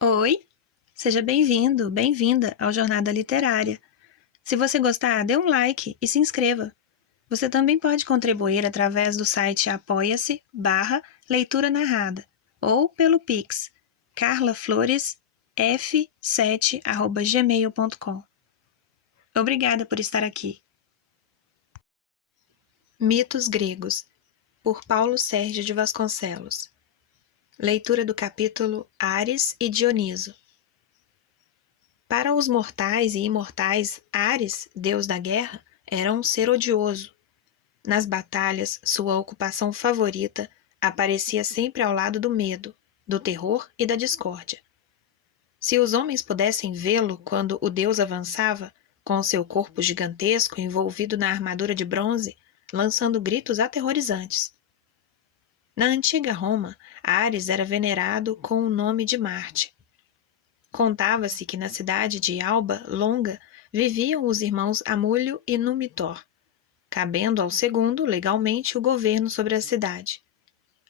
Oi, seja bem-vindo, bem-vinda ao Jornada Literária. Se você gostar, dê um like e se inscreva. Você também pode contribuir através do site apoia-se/leitura narrada ou pelo Pix carlafloresf7@gmail.com. Obrigada por estar aqui. Mitos Gregos, por Paulo Sérgio de Vasconcelos. Leitura do capítulo Ares e Dioniso. Para os mortais e imortais, Ares, deus da guerra, era um ser odioso. Nas batalhas, sua ocupação favorita aparecia sempre ao lado do medo, do terror e da discórdia. Se os homens pudessem vê-lo quando o deus avançava, com seu corpo gigantesco envolvido na armadura de bronze, lançando gritos aterrorizantes. Na antiga Roma, Ares era venerado com o nome de Marte. Contava-se que na cidade de Alba Longa viviam os irmãos Amulho e Numitor, cabendo ao segundo legalmente o governo sobre a cidade.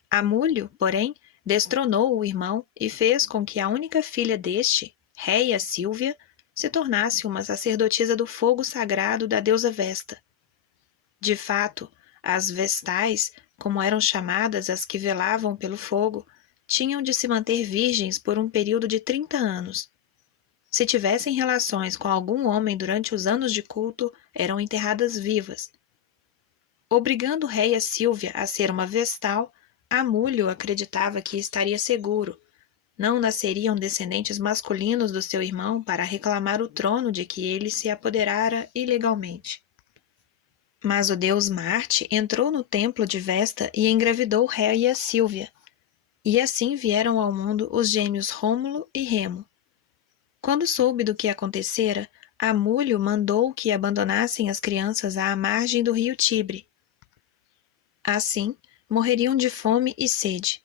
Amulho, porém, destronou o irmão e fez com que a única filha deste, Réia Sílvia, se tornasse uma sacerdotisa do fogo sagrado da deusa Vesta. De fato, as Vestais, como eram chamadas as que velavam pelo fogo, tinham de se manter virgens por um período de 30 anos. Se tivessem relações com algum homem durante os anos de culto, eram enterradas vivas. Obrigando Réia Sílvia a ser uma vestal, Amulho acreditava que estaria seguro. Não nasceriam descendentes masculinos do seu irmão para reclamar o trono de que ele se apoderara ilegalmente. Mas o deus Marte entrou no templo de Vesta e engravidou Réia Sílvia. E assim vieram ao mundo os gêmeos Rômulo e Remo. Quando soube do que acontecera, Amulho mandou que abandonassem as crianças à margem do rio Tibre. Assim, morreriam de fome e sede.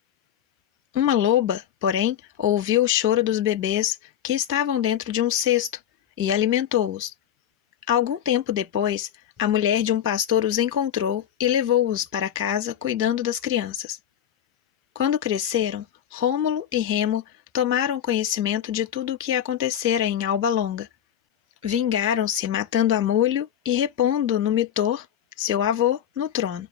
Uma loba, porém, ouviu o choro dos bebês que estavam dentro de um cesto e alimentou-os. Algum tempo depois, a mulher de um pastor os encontrou e levou-os para casa cuidando das crianças. Quando cresceram, Rômulo e Remo tomaram conhecimento de tudo o que acontecera em Alba Longa. Vingaram-se matando Amulho e repondo Numitor, seu avô, no trono.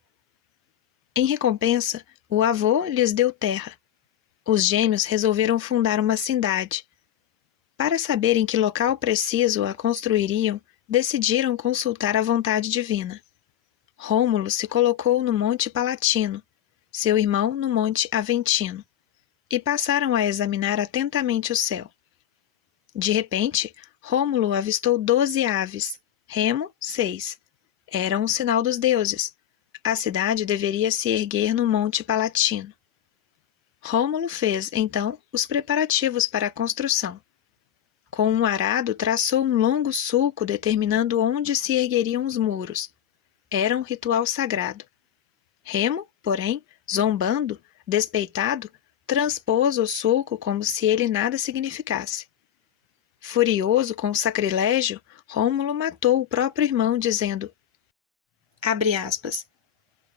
Em recompensa, o avô lhes deu terra. Os gêmeos resolveram fundar uma cidade. Para saber em que local preciso a construiriam, decidiram consultar a vontade divina. Rômulo se colocou no Monte Palatino, seu irmão no Monte Aventino, e passaram a examinar atentamente o céu. De repente, Rômulo avistou 12 aves, Remo 6. Era um sinal dos deuses. A cidade deveria se erguer no Monte Palatino. Rômulo fez, então, os preparativos para a construção. Com um arado, traçou um longo sulco determinando onde se ergueriam os muros. Era um ritual sagrado. Remo, porém, zombando, despeitado, transpôs o sulco como se ele nada significasse. Furioso com o sacrilégio, Rômulo matou o próprio irmão, dizendo, abre aspas,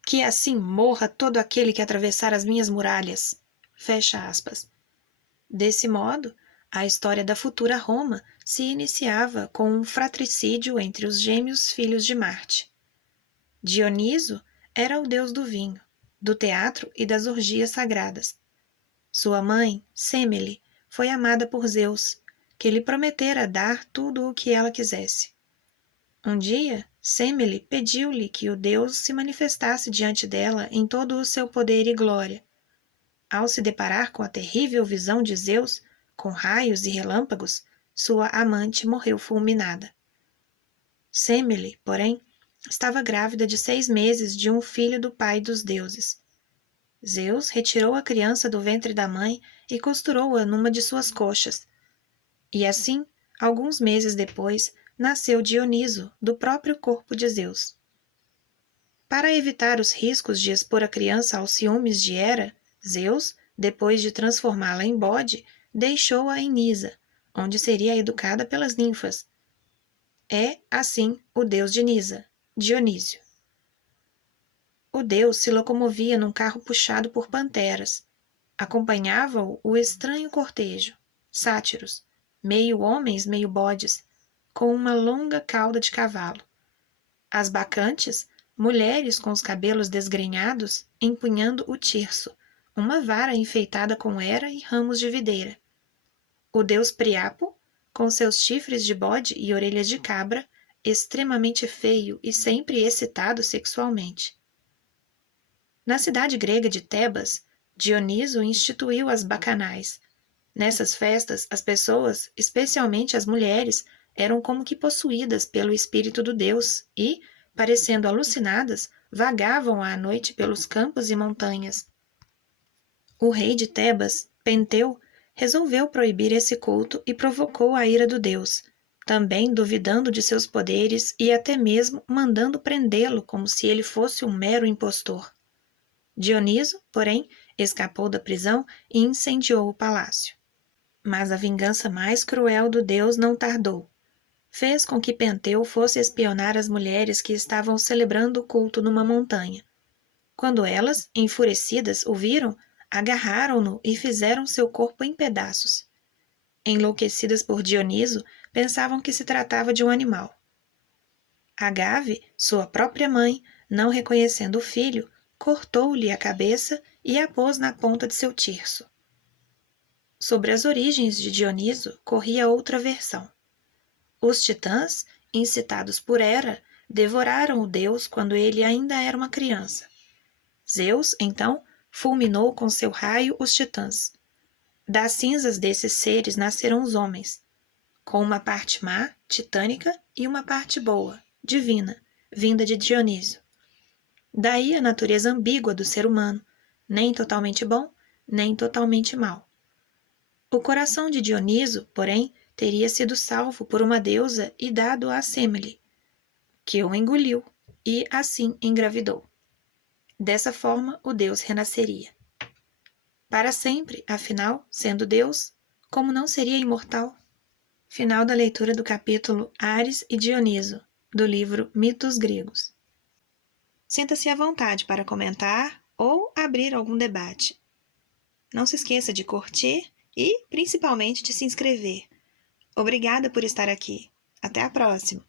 que assim morra todo aquele que atravessar as minhas muralhas. Fecha aspas. Desse modo, a história da futura Roma se iniciava com um fratricídio entre os gêmeos filhos de Marte. Dioniso era o deus do vinho, do teatro e das orgias sagradas. Sua mãe, Semele, foi amada por Zeus, que lhe prometera dar tudo o que ela quisesse. Um dia, Semele pediu-lhe que o deus se manifestasse diante dela em todo o seu poder e glória. Ao se deparar com a terrível visão de Zeus, com raios e relâmpagos, sua amante morreu fulminada. Semele, porém, estava grávida de 6 meses de um filho do pai dos deuses. Zeus retirou a criança do ventre da mãe e costurou-a numa de suas coxas. E assim, alguns meses depois, nasceu Dioniso, do próprio corpo de Zeus. Para evitar os riscos de expor a criança aos ciúmes de Hera, Zeus, depois de transformá-la em bode, deixou-a em Nisa, onde seria educada pelas ninfas. É, assim, o deus de Nisa, Dionísio. O deus se locomovia num carro puxado por panteras. Acompanhava-o o estranho cortejo, sátiros, meio homens, meio bodes, com uma longa cauda de cavalo. As bacantes, mulheres com os cabelos desgrenhados, empunhando o tirso, uma vara enfeitada com era e ramos de videira. O deus Priapo, com seus chifres de bode e orelhas de cabra, extremamente feio e sempre excitado sexualmente. Na cidade grega de Tebas, Dioniso instituiu as bacanais. Nessas festas, as pessoas, especialmente as mulheres, eram como que possuídas pelo espírito do deus e, parecendo alucinadas, vagavam à noite pelos campos e montanhas. O rei de Tebas, Penteu, resolveu proibir esse culto e provocou a ira do deus, também duvidando de seus poderes e até mesmo mandando prendê-lo como se ele fosse um mero impostor. Dioniso, porém, escapou da prisão e incendiou o palácio. Mas a vingança mais cruel do deus não tardou. Fez com que Penteu fosse espionar as mulheres que estavam celebrando o culto numa montanha. Quando elas, enfurecidas, o viram, agarraram-no e fizeram seu corpo em pedaços. Enlouquecidas por Dioniso, pensavam que se tratava de um animal. Agave, sua própria mãe, não reconhecendo o filho, cortou-lhe a cabeça e a pôs na ponta de seu tirso. Sobre as origens de Dioniso corria outra versão. Os titãs, incitados por Hera, devoraram o deus quando ele ainda era uma criança. Zeus, então, fulminou com seu raio os titãs. Das cinzas desses seres nasceram os homens, com uma parte má, titânica, e uma parte boa, divina, vinda de Dioniso. Daí a natureza ambígua do ser humano, nem totalmente bom, nem totalmente mau. O coração de Dioniso, porém, teria sido salvo por uma deusa e dado a Semele, que o engoliu e assim engravidou. Dessa forma, o deus renasceria. Para sempre, afinal, sendo Deus, como não seria imortal? Final da leitura do capítulo Ares e Dioniso, do livro Mitos Gregos. Sinta-se à vontade para comentar ou abrir algum debate. Não se esqueça de curtir e, principalmente, de se inscrever. Obrigada por estar aqui. Até a próxima!